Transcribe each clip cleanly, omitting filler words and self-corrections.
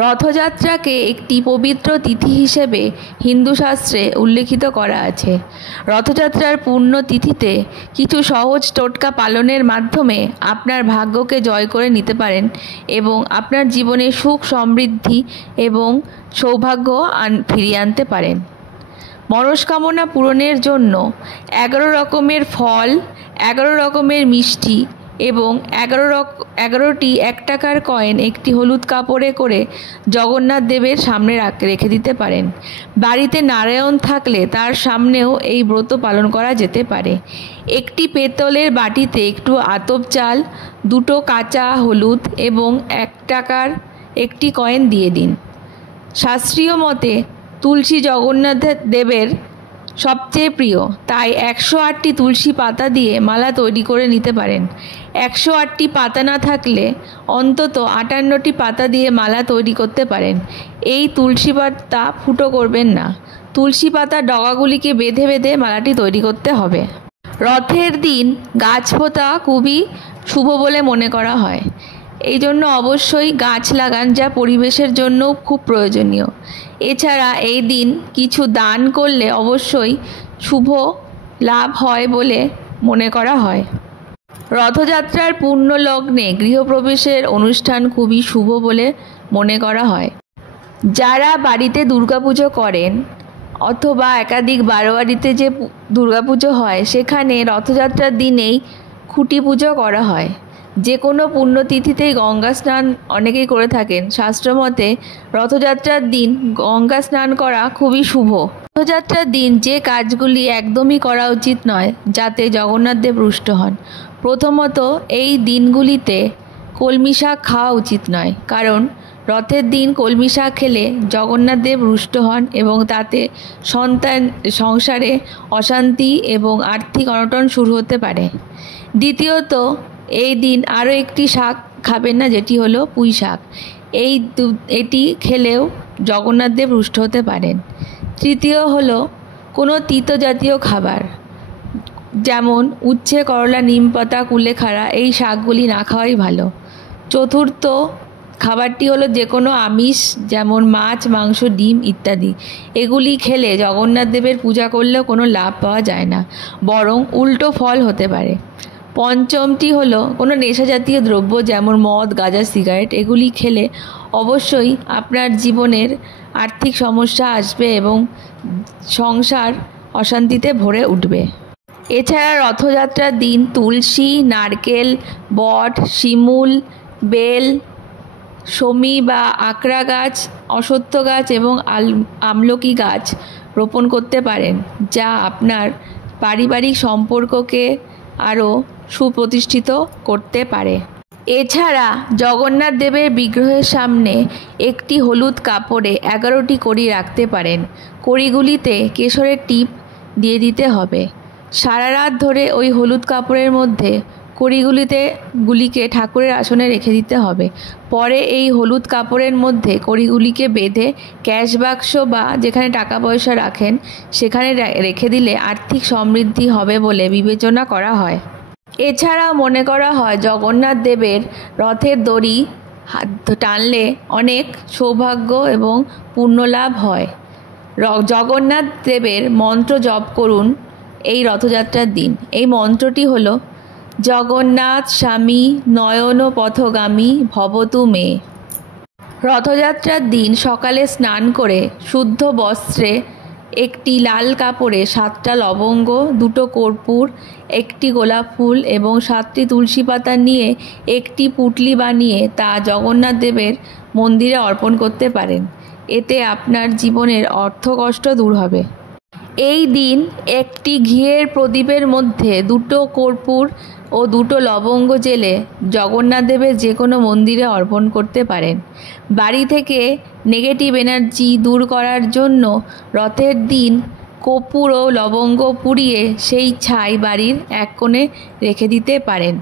রথযাত্রাকে একটি পবিত্র তিথি হিসেবে হিন্দু শাস্ত্রে উল্লেখিত করা আছে। রথযাত্রার পূর্ণ তিথিতে কিছু সহজ টোটকা পালনের মাধ্যমে আপনার ভাগ্যকে জয় করে নিতে পারেন এবং আপনার জীবনে সুখ সমৃদ্ধি এবং সৌভাগ্য ফিরিয়ে আনতে পারেন। মনস্কামনা পূরণের জন্য 11 রকমের ফল, 11 রকমের মিষ্টি এবং 11টি 1 টাকার কয়েন একটি হলুদ কাপড়ে করে জগন্নাথ দেবের সামনে রেখে দিতে পারেন। বাড়িতে নারায়ণ থাকলে তার সামনেও এই ব্রত পালন করা যেতে পারে। একটি পেতলের বাটিতে একটু আতপ চাল, 2টো কাঁচা হলুদ এবং 1 টাকার একটি কয়েন দিয়ে দিন। শাস্ত্রীয় মতে তুলসী জগন্নাথ দেবের সবচেয়ে প্রিয়, তাই 108টি তুলসী পাতা দিয়ে মালা তৈরি করে নিতে পারেন। 108টি পাতা না থাকলে অন্তত 58টি পাতা দিয়ে মালা তৈরি করতে পারেন। এই তুলসী পাতা ফুটো করবেন না। তুলসী পাতার ডগাগুলিকে বেঁধে বেঁধে মালাটি তৈরি করতে হবে। রথের দিন গাছ পোঁতা খুবই শুভ বলে মনে করা হয়। এই জন্য অবশ্যই গাছ লাগান, যা পরিবেশের জন্য খুব প্রয়োজনীয়। এছাড়া এই দিন কিছু দান করলে অবশ্যই শুভ লাভ হয় বলে মনে করা হয়। রথযাত্রার পূর্ণ লগ্নে গৃহপ্রবেশের অনুষ্ঠান খুবই শুভ বলে মনে করা হয়। যারা বাড়িতে দুর্গাপুজো করেন অথবা একাধিক বারোয়ারিতে যে দুর্গাপুজো হয়, সেখানে রথযাত্রার দিনেই খুঁটি পুজো করা হয়। যে কোনো পুণ্যতিথিতেই গঙ্গা স্নান অনেকেই করে থাকেন। শাস্ত্রমতে রথযাত্রার দিন গঙ্গা স্নান করা খুবই শুভ। রথযাত্রার দিন যে কাজগুলি একদমই করা উচিত নয় যাতে জগন্নাথ দেব রুষ্ট হন। প্রথমত, এই দিনগুলিতে কলমি শাক খাওয়া উচিত নয়, কারণ রথের দিন কলমি শাক খেলে জগন্নাথ দেব রুষ্ট হন এবং তাতে সংসারে অশান্তি এবং আর্থিক অনটন শুরু হতে পারে। দ্বিতীয়ত, এই দিন আরও একটি শাক খাবেন না, যেটি হলো পুঁই শাক। এটি খেলেও জগন্নাথ দেব রুষ্ট হতে পারেন। তৃতীয় হলো কোনো তিতো জাতীয় খাবার, যেমন উচ্ছে, করলা, নিম পাতা, কুলেখাড়া, এই শাকগুলি না খাওয়াই ভালো। চতুর্থ খাবারটি হলো যে কোনো আমিষ, যেমন মাছ, মাংস, ডিম ইত্যাদি। এগুলি খেলে জগন্নাথ দেবের পূজা করলেও কোনো লাভ পাওয়া যায় না, বরং উল্টো ফল হতে পারে। পঞ্চমটি হলো কোনো নেশা জাতীয় দ্রব্য, যেমন মদ, গাঁজা, সিগারেট। এগুলি খেলে অবশ্যই আপনার জীবনের আর্থিক সমস্যা আসবে এবং সংসার অশান্তিতে ভরে উঠবে। এছাড়া রথযাত্রার দিন তুলসী, নারকেল, বট, শিমুল, বেল, শমী বা আকড়া গাছ, অশ্বত্থ গাছ এবং আমলকি গাছ রোপণ করতে পারেন, যা আপনার পারিবারিক সম্পর্ককে আরও সুপ্রতিষ্ঠিত করতে পারে। এছাড়া জগন্নাথ দেবের বিগ্রহের সামনে একটি হলুদ কাপড়ে 11টি কড়ি রাখতে পারেন। কড়িগুলিতে কেশরের টিপ দিয়ে দিতে হবে। সারা রাত ধরে ওই হলুদ কাপড়ের মধ্যে কড়িগুলিকে ঠাকুরের আসনে রেখে দিতে হবে। পরে এই হলুদ কাপড়ের মধ্যে কড়িগুলিকে বেঁধে ক্যাশ বাক্স বা যেখানে টাকা পয়সা রাখেন সেখানে রেখে দিলে আর্থিক সমৃদ্ধি হবে বলে বিবেচনা করা হয়। এছাড়াও মনে করা হয় জগন্নাথ দেবের রথের দড়ি টানলে অনেক সৌভাগ্য এবং পুণ্যলাভ হয়। জগন্নাথ দেবের মন্ত্র জপ করুন এই রথযাত্রার দিন। এই মন্ত্রটি হলো জগন্নাথ স্বামী নয়ন পথগামী ভবতু মে। রথযাত্রার দিন সকালে স্নান করে শুদ্ধ বস্ত্রে একটি লাল কাপড়ে 7টা লবঙ্গ, 2টো কর্পূর, 1টি গোলাপ ফুল এবং 7টি তুলসী পাতা নিয়ে একটি পুঁটলি বানিয়ে তা জগন্নাথ দেবের মন্দিরে অর্পণ করতে পারেন। এতে আপনার জীবনের অর্থকষ্ট দূর হবে। এই দিন একটি ঘিয়ের প্রদীপের মধ্যে 2টো কর্পূর ও 2টো লবঙ্গ জেলে জগন্নাথ দেবের যে কোনো মন্দিরে অর্পণ করতে পারেন। বাড়ি থেকে নেগেটিভ এনার্জি দূর করার জন্য রথের দিন কর্পূর ও লবঙ্গ পুড়িয়ে সেই ছাই বাড়ির এক কোণে রেখে দিতে পারেন।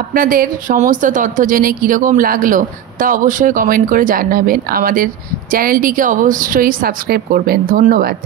আপনাদের সমস্ত তথ্য জেনে কীরকম লাগলো তা অবশ্যই কমেন্ট করে জানাবেন। আমাদের চ্যানেলটিকে অবশ্যই সাবস্ক্রাইব করবেন। ধন্যবাদ।